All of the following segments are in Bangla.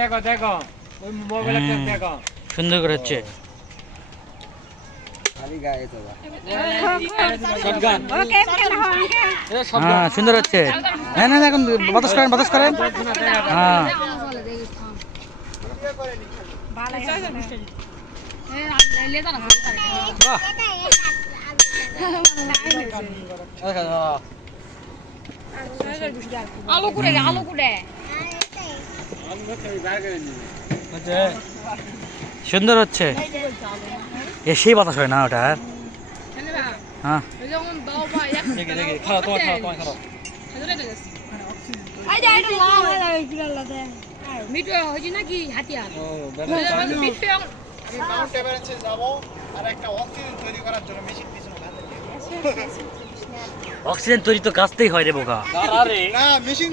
দেখো দেখো। ওই মোবাইল একটা দেখো। সুন্দর করে হচ্ছে। হ্যাঁ সুন্দর হচ্ছে। হ্যাঁ না না, এখন বাতাস করেন বাতাস করেন। হ্যাঁ। আলো করে আলো করে সুন্দর হচ্ছে। এ সেই বাতাস হয় না ওটা হ্যাঁ। হয়ে অক্সিজেন তৈরি করার জন্য মেশিন পিছনে অক্সিজেন তৈরি তো গাছতেই হয় রে বোকা। না মেশিন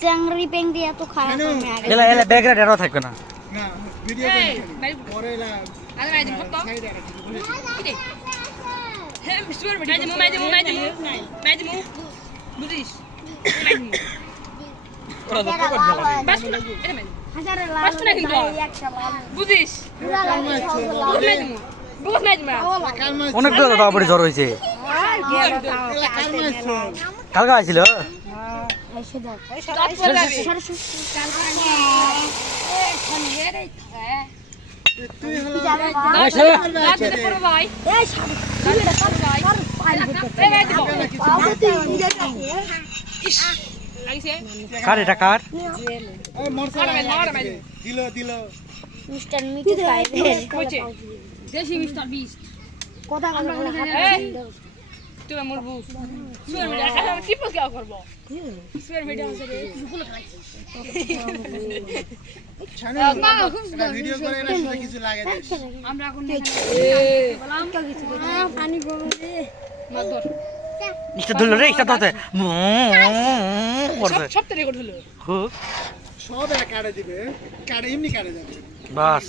চেংড়ি পেংড়ি এত খারাপ? এলা এলা ব্যাকগ্রাউন্ড এরও থাকবে না। ভিডিও পরে এলা তো। তাড়াতাড়ি জ্বর হয়েছে। যাবে ইস লাগিছে কার এটা কার? দিল দিল মিস্টার মিঠু দেশি মিস্টার বিস্ট। কথা কথা তুমি মরবু সুয়ার মিডিয়া কাছে আমি টিপল কি করব? সুয়ার মিডিয়া আছে রে ফুল আমরা সব কাটে দিবে। কাটে এমনি কাটে যাবে বাস